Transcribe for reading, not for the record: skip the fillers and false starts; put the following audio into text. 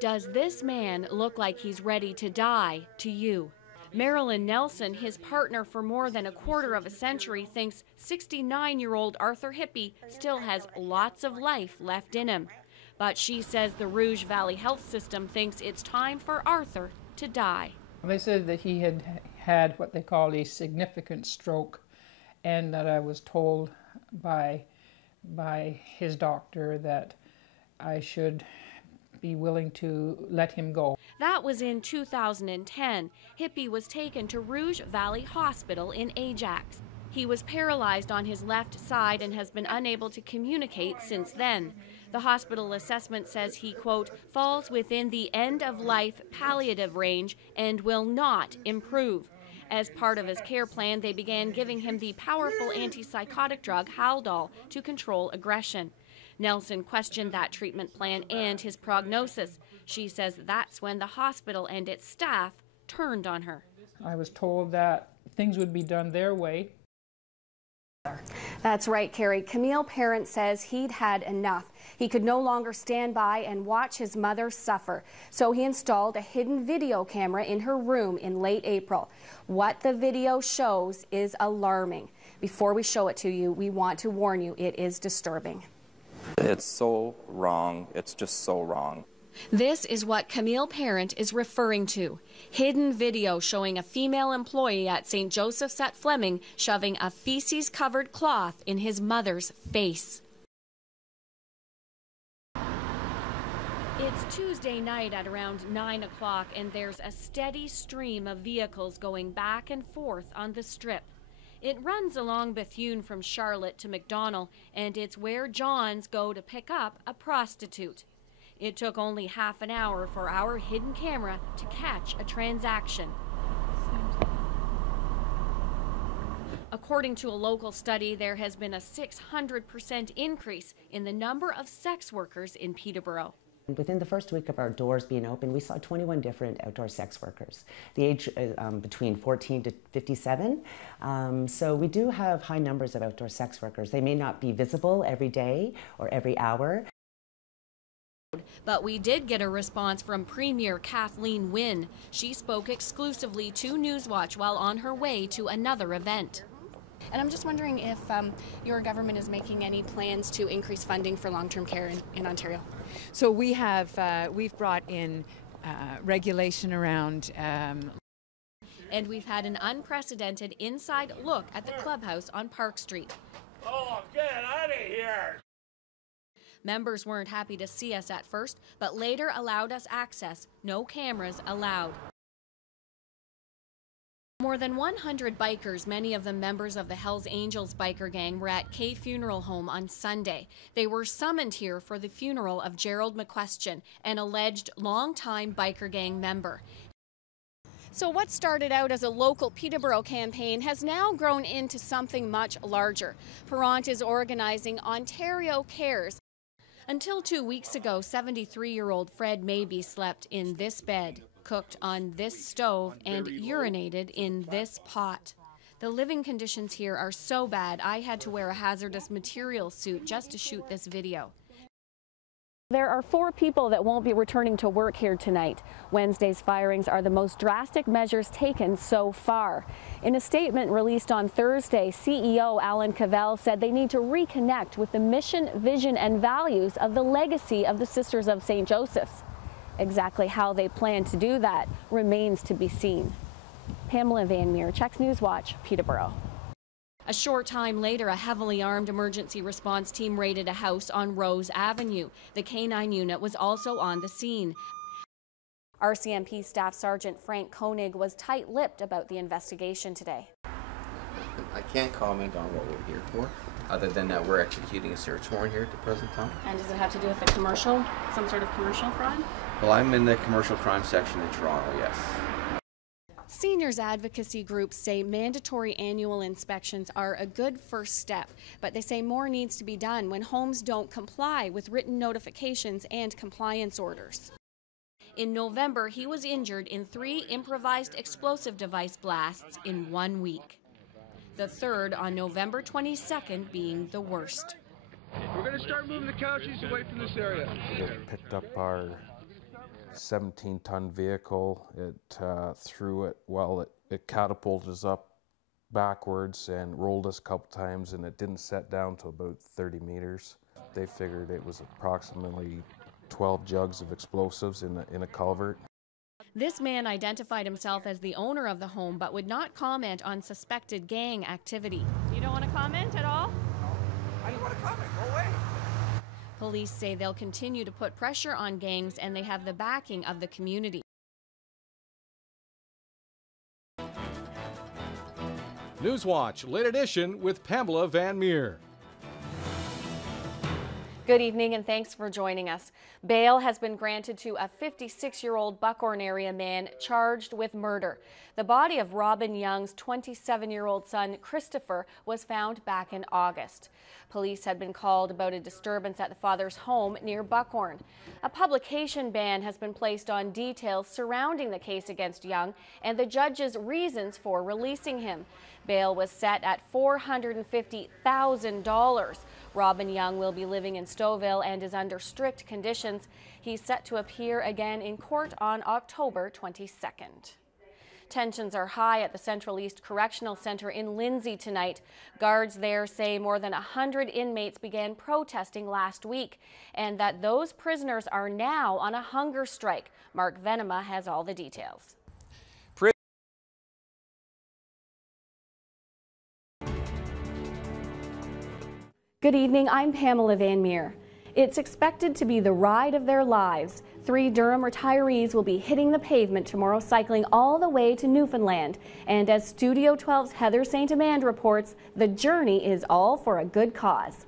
Does this man look like he's ready to die to you? Marilyn Nelson, his partner for more than a quarter of a century, thinks 69-year-old Arthur Hippie still has lots of life left in him. But she says the Rouge Valley Health System thinks it's time for Arthur to die. They said that he had had what they called a significant stroke, and that I was told by his doctor that I should be willing to let him go. That was in 2010. Hippie was taken to Rouge Valley Hospital in Ajax. He was paralyzed on his left side and has been unable to communicate since then. The hospital assessment says he, quote, falls within the end-of-life palliative range and will not improve. As part of his care plan, they began giving him the powerful antipsychotic drug Haldol to control aggression. Nelson questioned that treatment plan and his prognosis. She says that's when the hospital and its staff turned on her. I was told that things would be done their way. That's right, Carrie. Camille Parent says he'd had enough. He could no longer stand by and watch his mother suffer. So he installed a hidden video camera in her room in late April. What the video shows is alarming. Before we show it to you, we want to warn you, it is disturbing. It's so wrong. It's just so wrong. This is what Camille Parent is referring to. Hidden video showing a female employee at St. Joseph's at Fleming shoving a feces-covered cloth in his mother's face. It's Tuesday night at around 9 o'clock, and there's a steady stream of vehicles going back and forth on the Strip. It runs along Bethune from Charlotte to McDonald, and it's where Johns go to pick up a prostitute. It took only half an hour for our hidden camera to catch a transaction. According to a local study, there has been a 600% increase in the number of sex workers in Peterborough. Within the first week of our doors being open, we saw 21 different outdoor sex workers. The age between 14 to 57. So we do have high numbers of outdoor sex workers. They may not be visible every day or every hour. But we did get a response from Premier Kathleen Wynne. She spoke exclusively to Newswatch while on her way to another event. And I'm just wondering if your government is making any plans to increase funding for long-term care in Ontario. So we have, we've brought in regulation around. And we've had an unprecedented inside look at the clubhouse on Park Street. Oh, get out of here! Members weren't happy to see us at first, but later allowed us access. No cameras allowed. More than 100 bikers, many of them members of the Hells Angels biker gang, were at K Funeral Home on Sunday. They were summoned here for the funeral of Gerald McQuestion, an alleged longtime biker gang member. So what started out as a local Peterborough campaign has now grown into something much larger. Perrant is organizing Ontario Cares. Until 2 weeks ago, 73-year-old Fred Mabey slept in this bed, cooked on this stove, and urinated in this pot. The living conditions here are so bad, I had to wear a hazardous material suit just to shoot this video. There are 4 people that won't be returning to work here tonight. Wednesday's firings are the most drastic measures taken so far. In a statement released on Thursday, CEO Alan Cavell said they need to reconnect with the mission, vision, and values of the legacy of the Sisters of St. Joseph's. Exactly how they plan to do that remains to be seen. Pamela Van Meer, Checks Newswatch, Peterborough. A short time later, a heavily armed emergency response team raided a house on Rose Avenue. The K-9 unit was also on the scene. RCMP Staff Sergeant Frank Koenig was tight-lipped about the investigation today. I can't comment on what we're here for, other than that we're executing a search warrant here at the present time. And does it have to do with the commercial, some sort of commercial fraud? Well, I'm in the commercial crime section in Toronto, yes. Seniors advocacy groups say mandatory annual inspections are a good first step, but they say more needs to be done when homes don't comply with written notifications and compliance orders. In November, he was injured in 3 improvised explosive device blasts in 1 week. The third on November 22nd being the worst. We're going to start moving the couches away from this area. It picked up our 17-ton vehicle. It threw it, well, it catapulted us up backwards and rolled us a couple times, and it didn't set down to about 30 meters. They figured it was approximately 12 jugs of explosives in a culvert. This man identified himself as the owner of the home but would not comment on suspected gang activity. You don't want to comment at all? I don't want to comment. Go away. Police say they'll continue to put pressure on gangs and they have the backing of the community. Newswatch, late edition with Pamela Van Meer. Good evening and thanks for joining us. Bail has been granted to a 56-year-old Buckhorn area man charged with murder. The body of Robin Young's 27-year-old son, Christopher, was found back in August. Police had been called about a disturbance at the father's home near Buckhorn. A publication ban has been placed on details surrounding the case against Young and the judge's reasons for releasing him. Bail was set at $450,000. Robin Young will be living in Stouffville and is under strict conditions. He's set to appear again in court on October 22nd. Tensions are high at the Central East Correctional Center in Lindsay tonight. Guards there say more than 100 inmates began protesting last week and that those prisoners are now on a hunger strike. Mark Venema has all the details. Good evening, I'm Pamela Van Meer. It's expected to be the ride of their lives. 3 Durham retirees will be hitting the pavement tomorrow, cycling all the way to Newfoundland. And as Studio 12's Heather St. Amand reports, the journey is all for a good cause.